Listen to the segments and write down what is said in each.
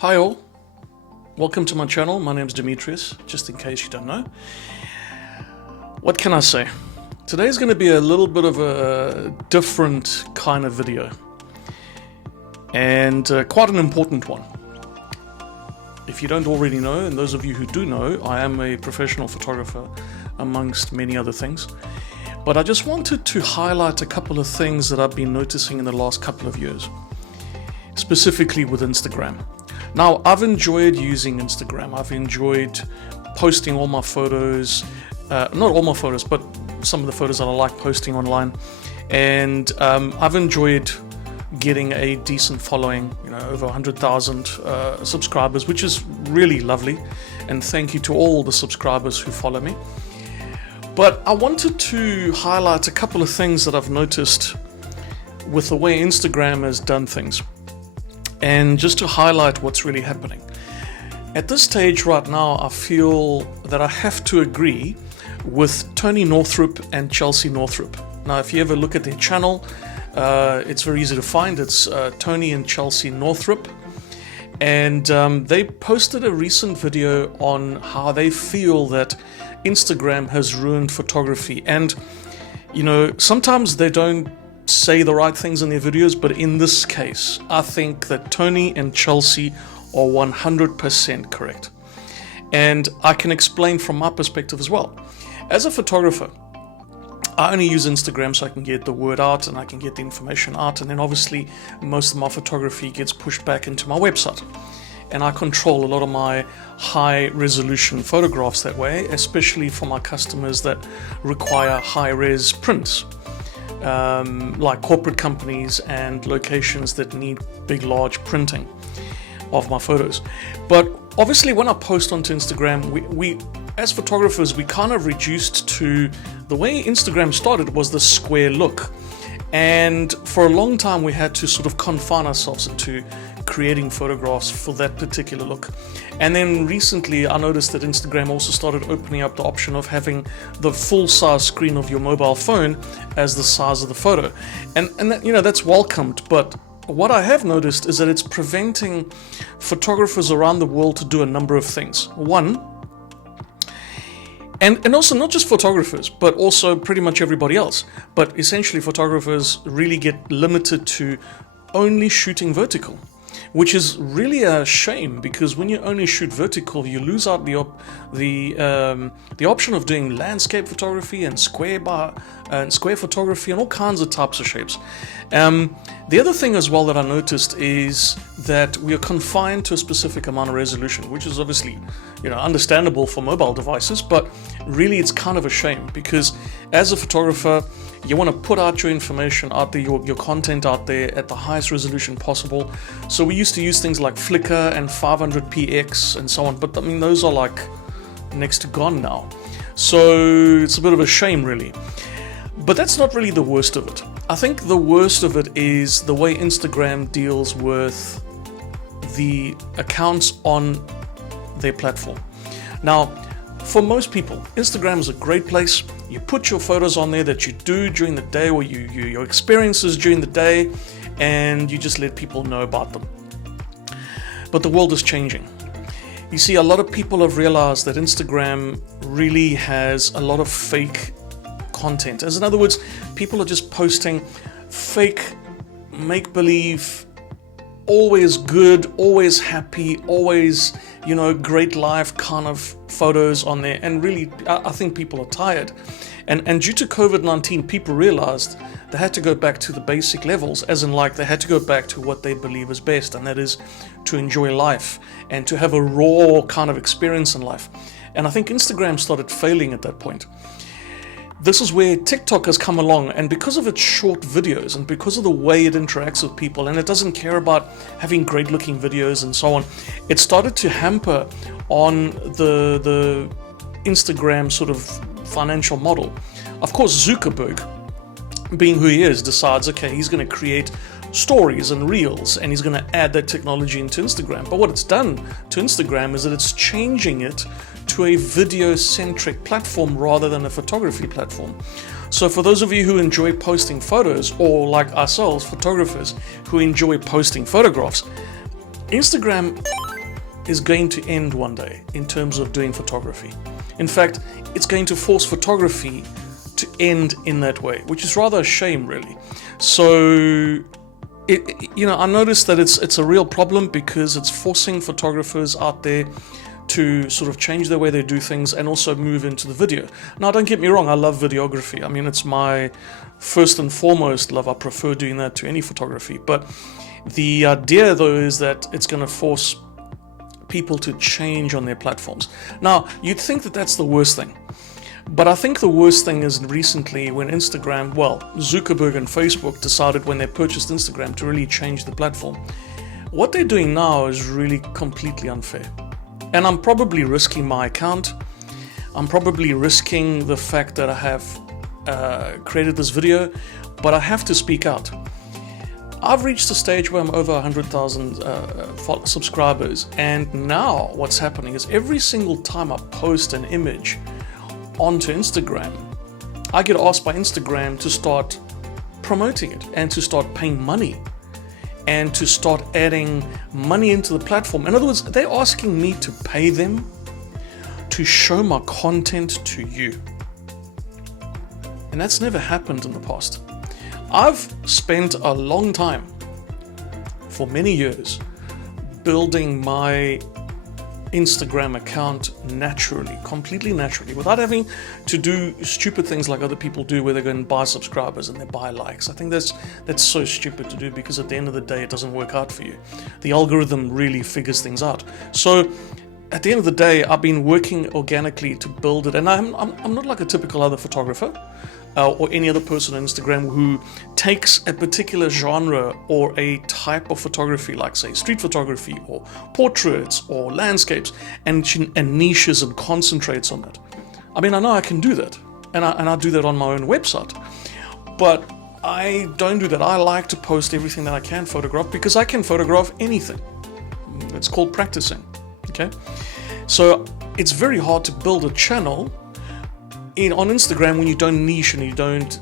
Hi all, welcome to my channel. My name's Dimitrios, just in case you don't know. What can I say? Today's going to be a little bit of a different kind of video, and quite an important one. If you don't already know, and those of you who do know, I am a professional photographer amongst many other things. But I just wanted to highlight a couple of things that I've been noticing in the last couple of years, specifically with Instagram. Now, I've enjoyed using Instagram. I've enjoyed posting all my photos, not all my photos, but some of the photos that I like posting online. And I've enjoyed getting a decent following, over 100,000 subscribers, which is really lovely. And thank you to all the subscribers who follow me. But I wanted to highlight a couple of things that I've noticed with the way Instagram has done things, and just to highlight what's really happening. At this stage right now, I feel that I have to agree with Tony Northrup and Chelsey Northrup. Now, if you ever look at their channel, it's very easy to find. It's Tony and Chelsey Northrup. And they posted a recent video on how they feel that Instagram has ruined photography. And, sometimes they don't say the right things in their videos, but in this case, I think that Tony and Chelsey are 100% correct. And I can explain from my perspective as well. As a photographer, I only use Instagram so I can get the word out and I can get the information out, and then obviously most of my photography gets pushed back into my website. And I control a lot of my high resolution photographs that way, especially for my customers that require high res prints. Like corporate companies and locations that need big, large printing of my photos. But obviously when I post onto Instagram, we as photographers, we kind of reduced to the way Instagram started was the square look. And for a long time, we had to sort of confine ourselves into creating photographs for that particular look. And then recently, I noticed that Instagram also started opening up the option of having the full-size screen of your mobile phone as the size of the photo. And that, that's welcomed. But what I have noticed is that it's preventing photographers around the world to do a number of things. One, and also not just photographers, but also pretty much everybody else. But essentially, photographers really get limited to only shooting vertical, which is really a shame, because when you only shoot vertical, you lose out the option of doing landscape photography and square photography and all kinds of types of shapes. The other thing as well that I noticed is that we are confined to a specific amount of resolution, which is obviously understandable for mobile devices, but really it's kind of a shame, because as a photographer, you want to put out your information out there, your content out there at the highest resolution possible. So we used to use things like Flickr and 500px and so on, but I mean those are like next to gone now. So it's a bit of a shame really. But that's not really the worst of it. I think the worst of it is the way Instagram deals with the accounts on their platform. Now, for most people, Instagram is a great place. You put your photos on there that you do during the day, or your experiences during the day, and you just let people know about them. But the world is changing. You see, a lot of people have realized that Instagram really has a lot of fake content. As in other words, people are just posting fake, make-believe, always good, always happy, always, great life kind of photos on there. And really, I think people are tired. And due to COVID-19, people realized they had to go back to the basic levels, as in like they had to go back to what they believe is best, and that is to enjoy life and to have a raw kind of experience in life. And I think Instagram started failing at that point. This is where TikTok has come along, and because of its short videos and because of the way it interacts with people, and it doesn't care about having great looking videos and so on, it started to hamper on the Instagram sort of financial model. Of course, Zuckerberg, being who he is, decides, okay, he's going to create stories and reels, and he's going to add that technology into Instagram. But what it's done to Instagram is that it's changing it to a video-centric platform rather than a photography platform. So for those of you who enjoy posting photos, or like ourselves, photographers who enjoy posting photographs, Instagram is going to end one day in terms of doing photography. In fact, it's going to force photography to end in that way, which is rather a shame, really. So, I noticed that it's a real problem because it's forcing photographers out there to sort of change the way they do things and also move into the video. Now, don't get me wrong, I love videography. I mean, it's my first and foremost love. I prefer doing that to any photography. But the idea, though, is that it's going to force people to change on their platforms. Now, you'd think that that's the worst thing. But I think the worst thing is recently when Instagram, Zuckerberg and Facebook decided when they purchased Instagram to really change the platform. What they're doing now is really completely unfair. And I'm probably risking my account. I'm probably risking the fact that I have created this video, but I have to speak out. I've reached a stage where I'm over 100,000 subscribers, and now what's happening is every single time I post an image onto Instagram, I get asked by Instagram to start promoting it and to start paying money and to start adding money into the platform. In other words, they're asking me to pay them to show my content to you. And that's never happened in the past. I've spent a long time, for many years, building my Instagram account naturally, completely naturally, without having to do stupid things like other people do where they go and buy subscribers and they buy likes. I think that's so stupid to do because at the end of the day it doesn't work out for you. The algorithm really figures things out. So at the end of the day, I've been working organically to build it, and I'm not like a typical other photographer or any other person on Instagram who takes a particular genre or a type of photography, like say street photography or portraits or landscapes, and niches and concentrates on that. I mean, I know I can do that, and I do that on my own website, but I don't do that. I like to post everything that I can photograph because I can photograph anything. It's called practicing. Okay, so it's very hard to build a channel on Instagram when you don't niche and you don't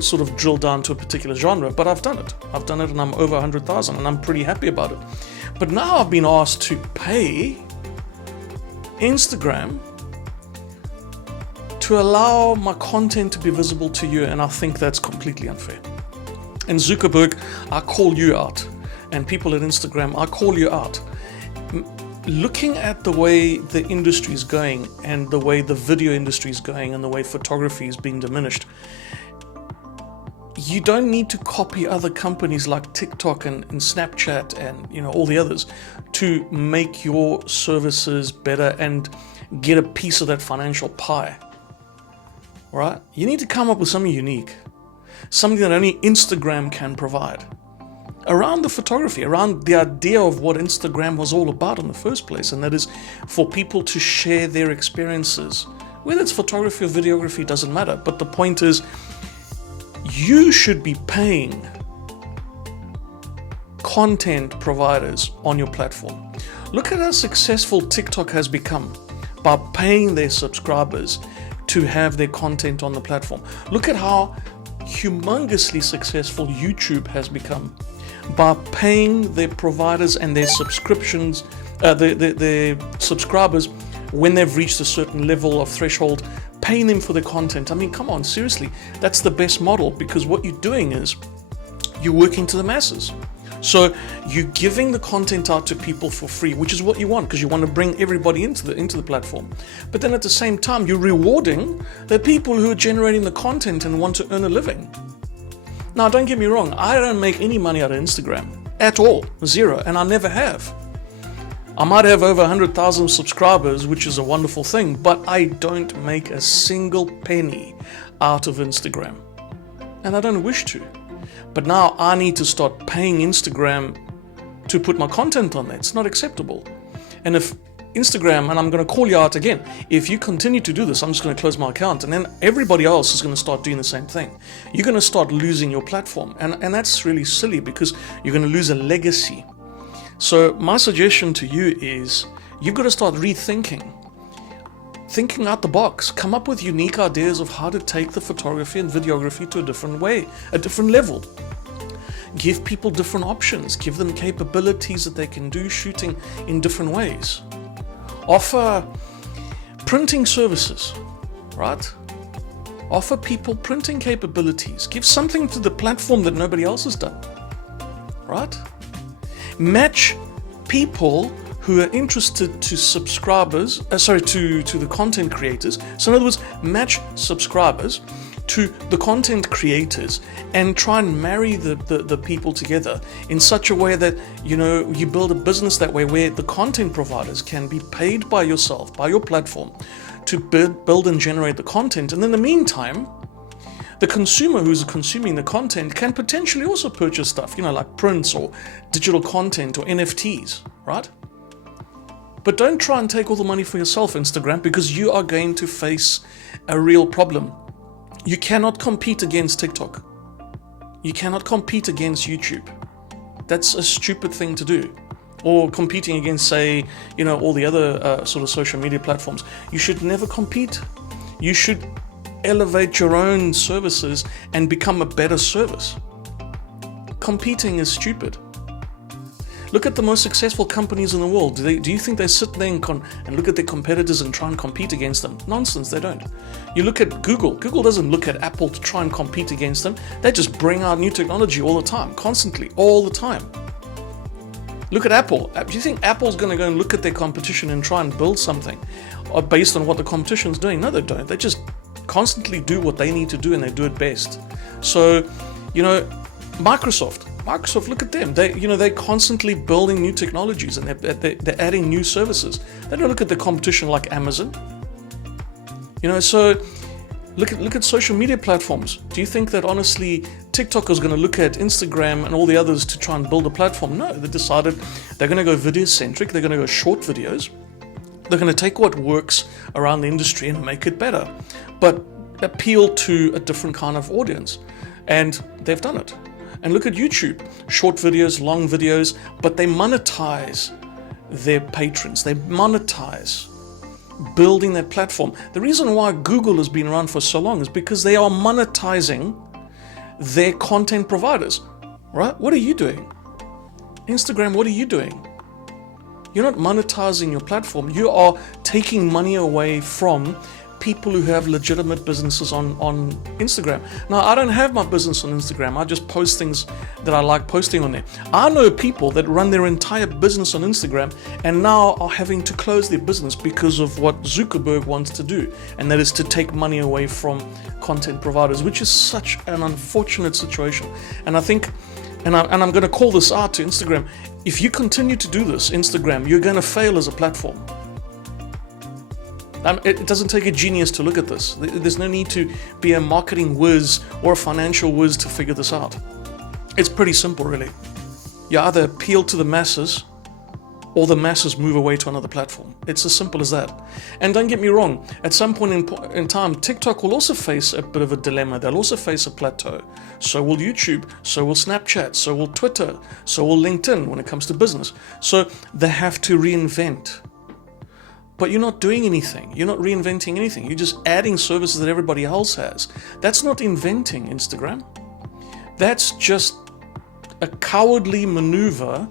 sort of drill down to a particular genre. But I've done it, and I'm over 100,000, and I'm pretty happy about it. But now I've been asked to pay Instagram to allow my content to be visible to you, and I think that's completely unfair. And Zuckerberg, I call you out, and people at Instagram, I call you out. Looking at the way the industry is going and the way the video industry is going and the way photography is being diminished, you don't need to copy other companies like TikTok and Snapchat and all the others to make your services better and get a piece of that financial pie. All right? You need to come up with something unique, something that only Instagram can provide. Around the photography, around the idea of what Instagram was all about in the first place, and that is for people to share their experiences. Whether it's photography or videography, doesn't matter, but the point is, you should be paying content providers on your platform. Look at how successful TikTok has become by paying their subscribers to have their content on the platform. Look at how humongously successful YouTube has become by paying their providers and their subscriptions, their subscribers, when they've reached a certain level of threshold, paying them for their content. I mean, come on, seriously, that's the best model, because what you're doing is you're working to the masses. So you're giving the content out to people for free, which is what you want, because you want to bring everybody into the platform. But then at the same time, you're rewarding the people who are generating the content and want to earn a living. Now, don't get me wrong, I don't make any money out of Instagram at all, zero, and I never have. I might have over 100,000 subscribers, which is a wonderful thing, but I don't make a single penny out of Instagram, and I don't wish to. But now I need to start paying Instagram to put my content on there. It's not acceptable. And if Instagram, and I'm going to call you out again, if you continue to do this, I'm just going to close my account, and then everybody else is going to start doing the same thing. You're going to start losing your platform, and that's really silly, because you're going to lose a legacy. So my suggestion to you is, you've got to start thinking out the box. Come up with unique ideas of how to take the photography and videography to a different way, a different level. Give people different options. Give them capabilities that they can do shooting in different ways. Offer printing services, right? Offer people printing capabilities. Give something to the platform that nobody else has done, right? Match people who are interested to subscribers, to the content creators. So in other words, match subscribers to the content creators and try and marry the people together in such a way that, you know, you build a business that way where the content providers can be paid by yourself, by your platform, to build and generate the content. And in the meantime, the consumer who's consuming the content can potentially also purchase stuff, you know, like prints or digital content or NFTs, right? But don't try and take all the money for yourself, Instagram, because you are going to face a real problem. You cannot compete against TikTok. You cannot compete against YouTube. That's a stupid thing to do. Or competing against, say, you know, all the other sort of social media platforms. You should never compete. You should elevate your own services and become a better service. Competing is stupid. Look at the most successful companies in the world. Do you think they sit there and look at their competitors and try and compete against them? Nonsense, they don't. You look at Google. Google doesn't look at Apple to try and compete against them. They just bring out new technology all the time, constantly, all the time. Look at Apple. Do you think Apple's going to go and look at their competition and try and build something based on what the competition's doing? No, they don't. They just constantly do what they need to do, and they do it best. So, you know, Microsoft, look at them. They're constantly building new technologies, and they're adding new services. They don't look at the competition like Amazon. You know, so look at social media platforms. Do you think that honestly TikTok is going to look at Instagram and all the others to try and build a platform? No, they decided they're going to go video centric. They're going to go short videos. They're going to take what works around the industry and make it better, but appeal to a different kind of audience. And they've done it. And look at YouTube, short videos, long videos, but they monetize their patrons. They monetize building that platform. The reason why Google has been around for so long is because they are monetizing their content providers, right? What are you doing? Instagram, what are you doing? You're not monetizing your platform. You are taking money away from people who have legitimate businesses on Instagram. Now, I don't have my business on Instagram. I just post things that I like posting on there. I know people that run their entire business on Instagram and now are having to close their business because of what Zuckerberg wants to do, and that is to take money away from content providers, which is such an unfortunate situation. And I think, and I'm going to call this out to Instagram, if you continue to do this, Instagram, you're going to fail as a platform. It doesn't take a genius to look at this. There's no need to be a marketing whiz or a financial whiz to figure this out. It's pretty simple, really. You either appeal to the masses or the masses move away to another platform. It's as simple as that. And don't get me wrong, at some point in time, TikTok will also face a bit of a dilemma. They'll also face a plateau. So will YouTube, so will Snapchat, so will Twitter, so will LinkedIn when it comes to business. So they have to reinvent. But you're not doing anything. You're not reinventing anything. You're just adding services that everybody else has. That's not inventing, Instagram. That's just a cowardly maneuver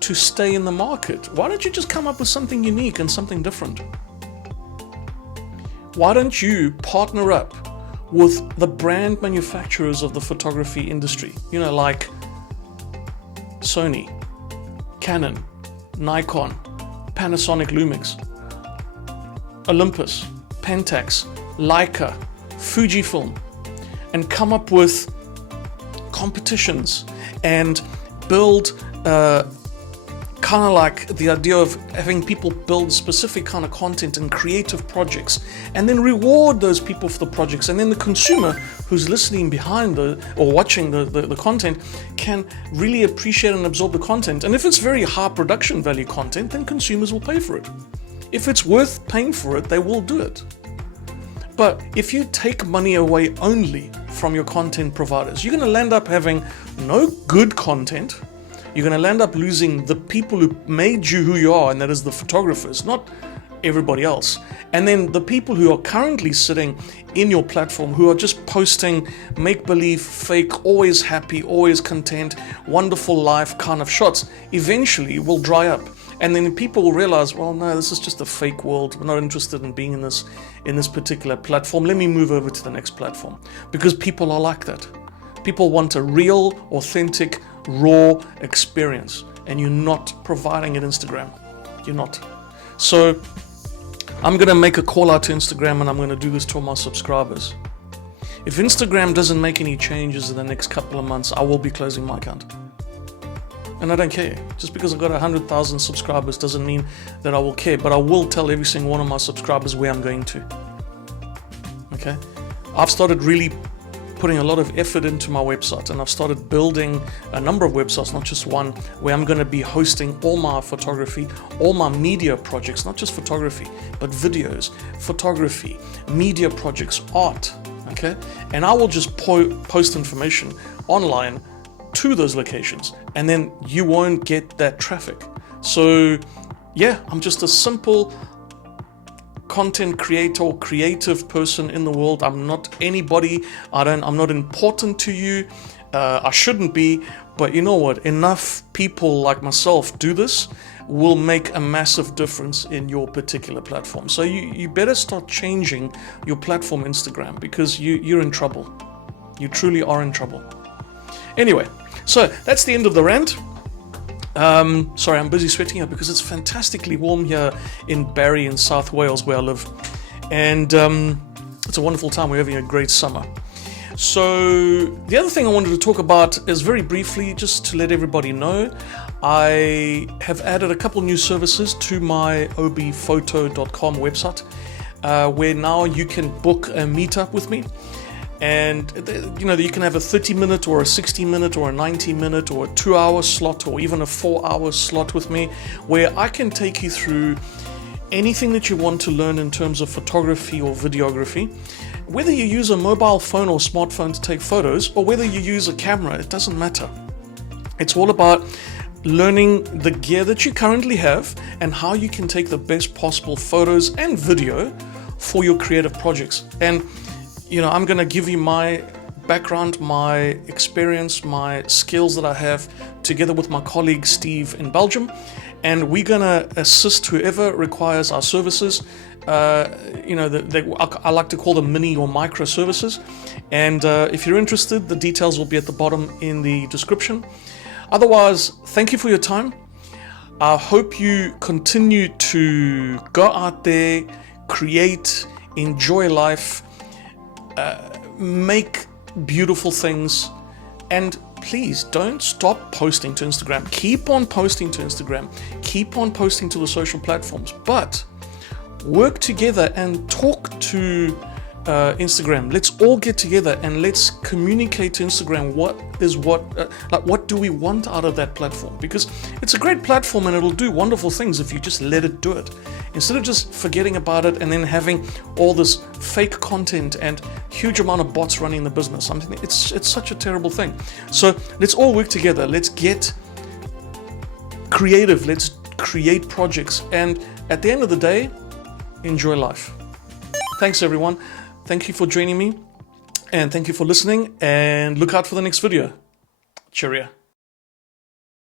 to stay in the market. Why don't you just come up with something unique and something different? Why don't you partner up with the brand manufacturers of the photography industry? You know, like Sony, Canon, Nikon, Panasonic Lumix, Olympus, Pentax, Leica, Fujifilm, and come up with competitions and build kind of like the idea of having people build specific kind of content and creative projects, and then reward those people for the projects, and then the consumer who's listening behind or watching the content can really appreciate and absorb the content. And if it's very high production value content, then consumers will pay for it. If it's worth paying for it, they will do it. But if you take money away only from your content providers, you're going to land up having no good content. You're going to land up losing the people who made you who you are, and that is the photographers, not everybody else. And then the people who are currently sitting in your platform, who are just posting make-believe, fake, always happy, always content, wonderful life kind of shots, eventually will dry up. And then people will realize, well, no, this is just a fake world. We're not interested in being in this particular platform. Let me move over to the next platform. Because people are like that. People want a real, authentic, raw experience. And you're not providing it Instagram. You're not. So I'm going to make a call out to Instagram, and I'm going to do this to all my subscribers. If Instagram doesn't make any changes in the next couple of months, I will be closing my account. And I don't care. Just because I've got 100,000 subscribers doesn't mean that I will care, but I will tell every single one of my subscribers where I'm going to. Okay? I've started really putting a lot of effort into my website, and I've started building a number of websites, not just one, where I'm going to be hosting all my photography, all my media projects, not just photography, but videos, photography, media projects, art. Okay? And I will just post information online to those locations, and then you won't get that traffic. So yeah, I'm just a simple content creator or creative person in the world. I'm not anybody. I'm not important to you. I shouldn't be, but you know what? Enough people like myself do this will make a massive difference in your particular platform. So you better start changing your platform, Instagram, because you're in trouble. You truly are in trouble. Anyway, so that's the end of the rant. Sorry, I'm busy sweating here because it's fantastically warm here in Barrie in South Wales where I live. And it's a wonderful time. We're having a great summer. So the other thing I wanted to talk about is very briefly, just to let everybody know, I have added a couple new services to my obiphoto.com website, where now you can book a meetup with me. And you know, you can have a 30-minute or a 60-minute or a 90-minute or a 2-hour slot or even a 4-hour slot with me, where I can take you through anything that you want to learn in terms of photography or videography. Whether you use a mobile phone or smartphone to take photos, or whether you use a camera, it doesn't matter. It's all about learning the gear that you currently have and how you can take the best possible photos and video for your creative projects. And you know, I'm going to give you my background, my experience, my skills that I have, together with my colleague Steve in Belgium, and we're going to assist whoever requires our services. You know, I like to call them mini or micro services. And if you're interested, the details will be at the bottom in the description. Otherwise, thank you for your time. I hope you continue to go out there, create, enjoy life, make beautiful things, and please don't stop posting to Instagram. Keep on posting to Instagram, keep on posting to the social platforms, but work together and talk to Instagram. Let's all get together and let's communicate to Instagram what do we want out of that platform, because it's a great platform and it'll do wonderful things if you just let it do it, instead of just forgetting about it and then having all this fake content and huge amount of bots running the business. I mean, it's such a terrible thing. So let's all work together. Let's get creative. Let's create projects, and at the end of the day, enjoy life. Thanks everyone. Thank you for joining me, and thank you for listening, and look out for the next video. Cheerio.